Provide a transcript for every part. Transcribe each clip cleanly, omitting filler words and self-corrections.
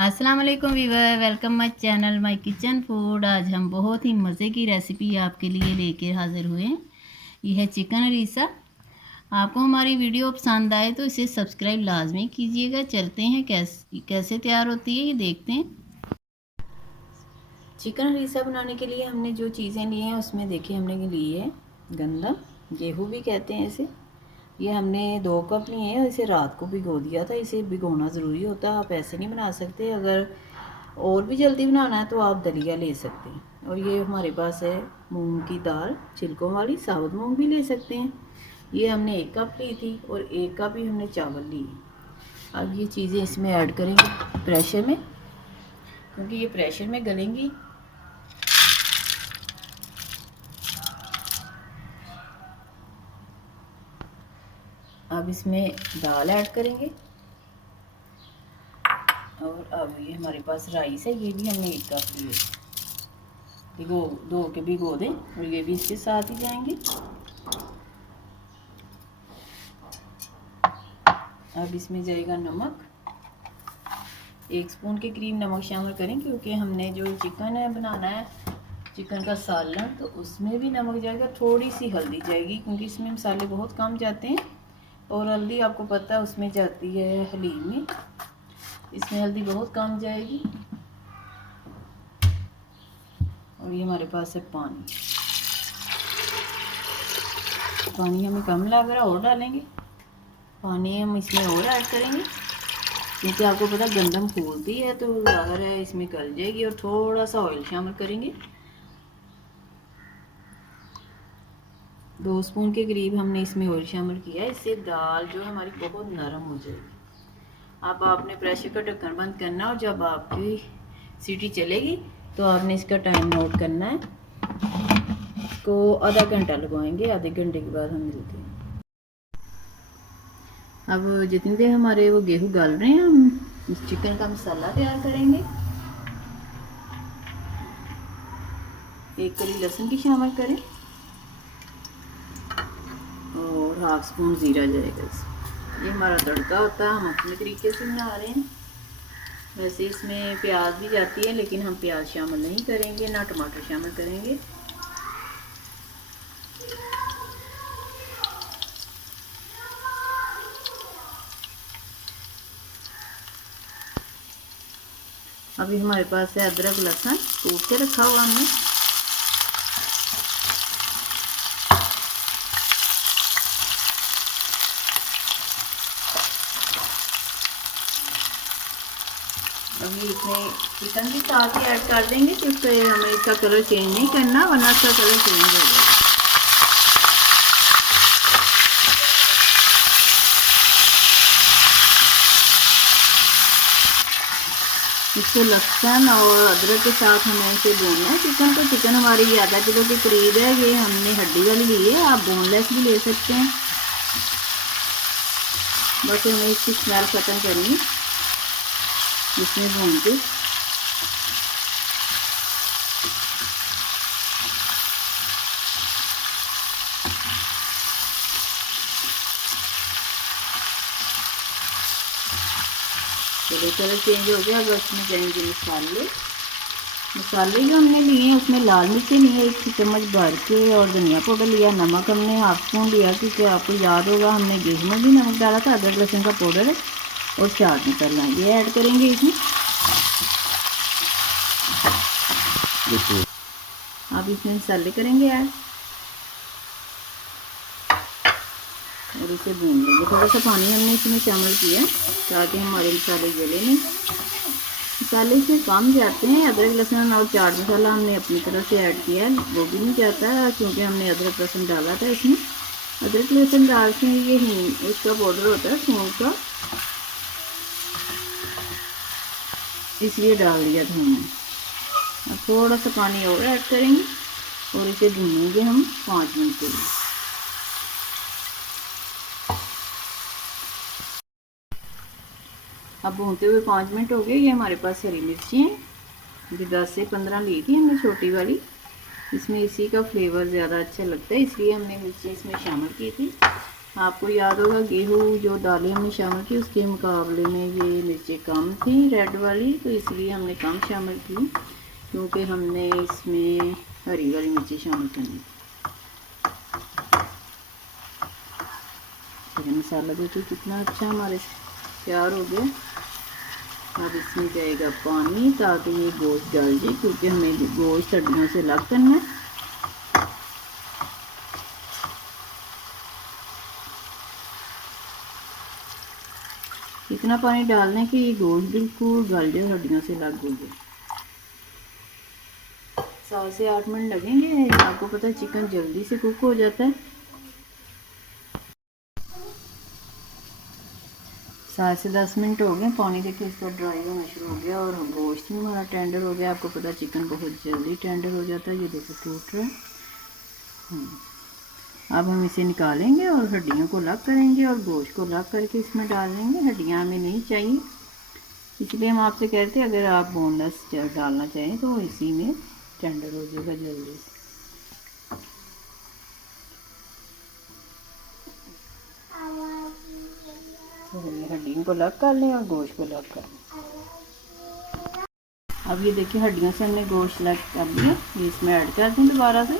अस्सलाम वालेकुम viewer, welcome my channel my kitchen food. आज हम बहुत ही मज़े की रेसिपी आपके लिए लेके हाज़िर हुए हैं। ये है चिकन हरीसा। आपको हमारी वीडियो पसंद आए तो इसे सब्सक्राइब लाजमी कीजिएगा। चलते हैं कैसे तैयार होती है ये देखते हैं। चिकन हरीसा बनाने के लिए हमने जो चीज़ें ली हैं उसमें देखिए हमने ली है गंदम, गेहूँ भी कहते हैं इसे। ये हमने 2 कप लिए हैं। इसे रात को भिगो दिया था। इसे भिगोना ज़रूरी होता है, आप ऐसे नहीं बना सकते। अगर और भी जल्दी बनाना है तो आप दलिया ले सकते हैं। और ये हमारे पास है मूंग की दाल छिलकों वाली, साबुत मूंग भी ले सकते हैं। ये हमने 1 कप ली थी और 1 कप ही हमने चावल लिए। अब ये चीज़ें इसमें ऐड करेंगे प्रेशर में, क्योंकि ये प्रेशर में गलेंगी। अब इसमें दाल ऐड करेंगे और अब ये हमारे पास राइस है, ये भी हमने 1 कप लिए। धो के भिगो दें और ये भी इसके साथ ही जाएंगे। अब इसमें जाएगा नमक, 1 स्पून के करीब नमक शामिल करें, क्योंकि हमने जो चिकन है बनाना है, चिकन का सालन, तो उसमें भी नमक जाएगा। थोड़ी सी हल्दी जाएगी, क्योंकि इसमें मसाले बहुत कम जाते हैं और हल्दी आपको पता है उसमें जाती है हलीम में, इसमें हल्दी बहुत कम जाएगी। और ये हमारे पास है पानी हमें कम लग रहा है और डालेंगे। पानी हम इसमें और ऐड करेंगे, क्योंकि आपको पता गंदम फूलती है तो ज़ाहिर है इसमें गल जाएगी। और थोड़ा सा ऑयल शामिल करेंगे, 2 स्पून के करीब हमने इसमें ऑयल शामिल किया है। इससे दाल जो है हमारी बहुत नरम हो जाएगी। अब आपने प्रेशर का ढक्कन बंद करना और जब आपकी सीटी चलेगी तो आपने इसका टाइम नोट करना है। इसको आधा घंटा लगवाएंगे, आधे घंटे के बाद हम मिलते हैं। अब जितनी देर हमारे वो गेहूँ गल रहे हैं, हम इस चिकन का मसाला तैयार करेंगे। 1 कली लहसुन की शामिल करें और 1/2 स्पून ज़ीरा जाएगा इसमें। ये हमारा तड़का होता है, हम अपने तरीके से बना रहे हैं। वैसे इसमें प्याज भी जाती है, लेकिन हम प्याज शामिल नहीं करेंगे, ना टमाटर शामिल करेंगे। अभी हमारे पास है अदरक लहसुन कूट के रखा हुआ हमने। अभी इसमें चिकन भी साथ ही ऐड कर देंगे, क्योंकि हमें इसका कलर चेंज नहीं करना, वरना इसका कलर चेंज हो जाएगा। इसको लहसुन और अदरक के साथ हमें इसे भूनना है चिकन को। चिकन हमारी आधा किलो के करीब है। ये हमने हड्डी वाली ली है, आप बोनलेस भी ले सकते हैं। बस हमें इसकी स्मेल ख़त्म करनी इसमें भून के। चलो कलर चेंज हो गया। अब इसमें जाएंगे मसाले जो हमने लिए हैं उसमें लाल मिर्ची ली है 1 चम्मच भर के, और धनिया पाउडर लिया, नमक हमने 1/2 स्पून लिया, क्योंकि आपको याद होगा हमने गेहूँ में भी नमक डाला था। अदरक लहसुन का पाउडर है और चाट मसाला ये ऐड करेंगे इसमें। अब इसमें मसाले करेंगे ऐड और इसे भून लेंगे। थोड़ा सा पानी हमने इसमें शामिल किया ताकि हमारे मसाले जले नहीं। मसाले से कम जाते हैं। अदरक लहसुन और चाट मसाला हमने अपनी तरफ से ऐड किया है, वो भी नहीं जाता है, क्योंकि हमने अदरक लहसुन डाला था इसमें। अदरक लहसुन डाल के ये उसका पाउडर होता है सौंफ का, इसलिए डाल दिया था हमने। अब थोड़ा सा पानी और ऐड करेंगे और इसे भूनेंगे हम 5 मिनट के लिए। अब भूनते हुए 5 मिनट हो गए। ये हमारे पास हरी मिर्ची हैं, ये 10 से 15 ली थी हमने छोटी वाली। इसमें इसी का फ्लेवर ज़्यादा अच्छा लगता है, इसलिए हमने मिर्ची इसमें शामिल की थी। आपको याद होगा गेहूँ जो दालें हमने शामिल की उसके मुकाबले में ये मिर्चें कम थी रेड वाली, तो इसलिए हमने कम शामिल की क्योंकि हमने इसमें हरी वाली मिर्ची शामिल करनी थी। तो मसाला देखिए कितना अच्छा हमारे तैयार हो गया। अब इसमें जाएगा पानी ताकि ये गोश्त डाल जाए, क्योंकि हमें गोश्त हड्डियों से अलग करना है। इतना पानी डालना है कि ये गोश्त बिल्कुल गल जाए, हड्डियों से अलग हो जाए। 7 से 8 मिनट लगेंगे। आपको पता है चिकन जल्दी से कुक हो जाता है। 7 से 10 मिनट हो गए। पानी देखिए इसका ड्राई होना शुरू हो गया और गोश्त भी हमारा टेंडर हो गया। आपको पता है चिकन बहुत जल्दी टेंडर हो जाता है। ये देखो टूट रहा है। अब हम इसे निकालेंगे और हड्डियों को अलग करेंगे और गोश्त को अलग करके इसमें डाल देंगे। हड्डियाँ हमें नहीं चाहिए, इसलिए हम आपसे कहते हैं अगर आप बोनलेस डालना चाहें तो इसी में टेंडर हो जाएगा जल्दी से। तो हड्डियों को अलग कर लें और गोश्त को अलग कर लें। अब ये देखिए हड्डियों से हमने गोश्त अलग कर लिया। ये इसमें ऐड कर दें दोबारा से।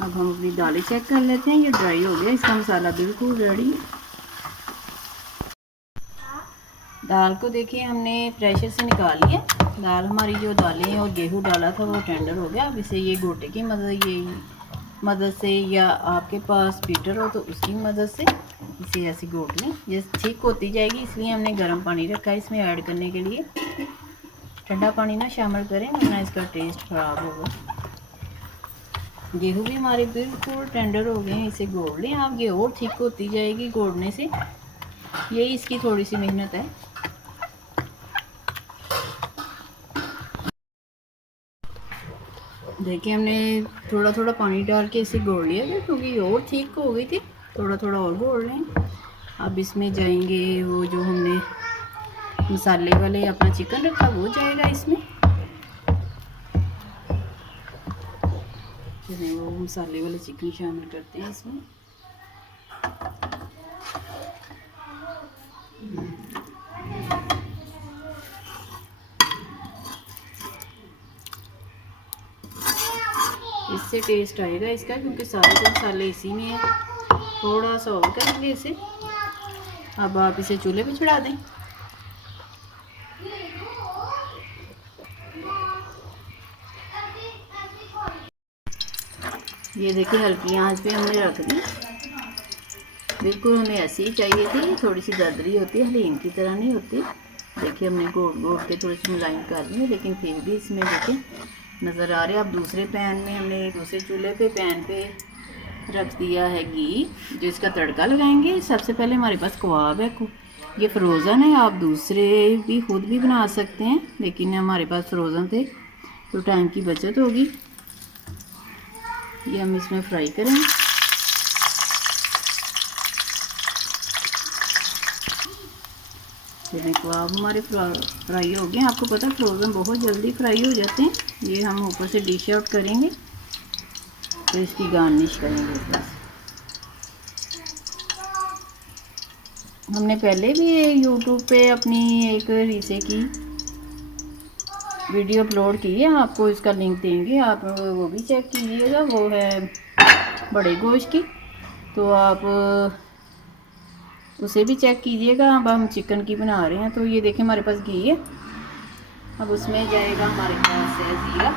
अब हम अपनी दालें चेक कर लेते हैं। ये ड्राई हो गया, इसका मसाला बिल्कुल रेडी है। दाल को देखिए हमने प्रेशर से निकाल लिया। दाल हमारी जो दालें और गेहूँ डाला था वो टेंडर हो गया। अब इसे ये गोटे की मदद से या आपके पास बीटर हो तो उसकी मदद से इसे ऐसे घोट लें। जैसे ठीक होती जाएगी, इसलिए हमने गर्म पानी रखा है इसमें ऐड करने के लिए। ठंडा पानी ना शामिल करें वरना इसका टेस्ट ख़राब होगा। गेहूँ भी हमारे बिल्कुल टेंडर हो गए हैं। इसे घोड़ लें आप, ये और ठीक होती जाएगी घोड़ने से। यही इसकी थोड़ी सी मेहनत है। देखिए हमने थोड़ा थोड़ा पानी डाल के इसे घोड़ लिया था क्योंकि ये और ठीक हो गई थी। थोड़ा थोड़ा और घोड़ लें। अब इसमें जाएंगे वो जो हमने मसाले वाले अपना चिकन रखा वो जाएगा इसमें। वो मसाले वाले चिकन शामिल करते हैं इसमें। इससे टेस्ट आएगा इसका, क्योंकि सारे के मसाले इसी में है। थोड़ा सा और करेंगे इसे। अब आप इसे चूल्हे पे चढ़ा दें। ये देखिए हल्की आंच पे हमने रख दी। बिल्कुल हमें ऐसी ही चाहिए थी, थोड़ी सी दरदरी होती है, हलीम की तरह नहीं होती। देखिए हमने घोट के थोड़ी सी मुलायम कर दी, लेकिन फिर भी इसमें देखिए नज़र आ रहा है। अब दूसरे पैन में हमने दूसरे चूल्हे पे पैन पे रख दिया है घी, जो इसका तड़का लगाएंगे। सबसे पहले हमारे पास कबाब है, ये फ्रोज़न है। आप दूसरे भी खुद भी बना सकते हैं, लेकिन हमारे पास फ्रोज़न थे तो टाइम की बचत होगी। ये हम इसमें फ्राई करेंगे। ये कबाब हमारे फ्राई हो गए। आपको पता है फ्रोज़न बहुत जल्दी फ्राई हो जाते हैं। ये हम ऊपर से डिश आउट करेंगे तो इसकी गार्निश करेंगे ऊपर से। हमने पहले भी यूट्यूब पे अपनी एक रीसे की वीडियो अपलोड की है, आपको इसका लिंक देंगे, आप वो भी चेक कीजिएगा। वो है बड़े गोश्त की, तो आप उसे भी चेक कीजिएगा। अब हम चिकन की बना रहे हैं। तो ये देखें हमारे पास घी है। अब उसमें जाएगा हमारे पास है ज़ीरा।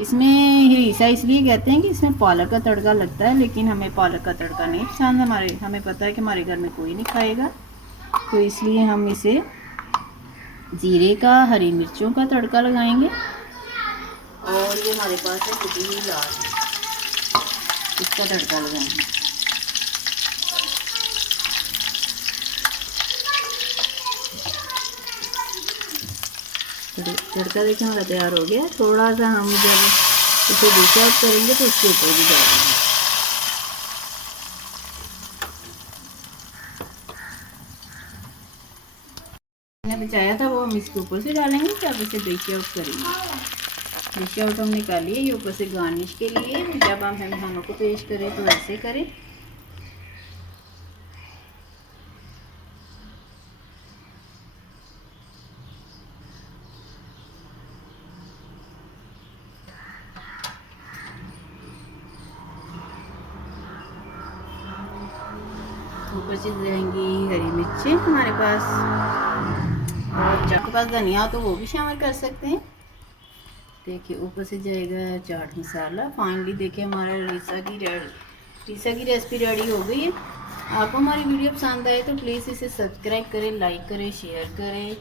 इसमें हिरीसा इसलिए कहते हैं कि इसमें पालक का तड़का लगता है, लेकिन हमें पालक का तड़का नहीं पसंद। हमें पता है कि हमारे घर में कोई नहीं खाएगा, तो इसलिए हम इसे ज़ीरे का, हरी मिर्चों का तड़का लगाएंगे। और ये हमारे पास है कुटी हुई लाल, इसका तड़का लगाएंगे। तड़का देखिए हमारा तैयार हो गया। थोड़ा सा हम जब इसे डिश आउट करेंगे तो उसके ऊपर भी डालेंगे। मैंने बचाया था वो हम इसके ऊपर से डालेंगे। जब इसे डिश आउट करेंगे, डिश आउट हम निकालिए। ये ऊपर से गार्निश के लिए जब हम मेहमानों को पेश करें तो ऐसे करें। ऊपर से रहेंगी हरी मिर्चें हमारे पास, और आपके पास धनिया हो तो वो भी शामिल कर सकते हैं। देखिए ऊपर से जाएगा चाट मसाला। फाइनली देखिए हमारा रीसा की रेसिपी रेडी हो गई है। आपको हमारी वीडियो पसंद आए तो प्लीज़ इसे सब्सक्राइब करें, लाइक करें, शेयर करें।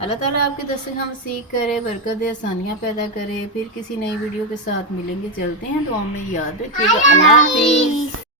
अल्लाह ताला आपके दस्त से हम सीख करें, बरकत दे, आसानियाँ पैदा करें। फिर किसी नई वीडियो के साथ मिलेंगे। चलते हैं, तो हमें याद रखिएगा। अल्लाह हाफिज़।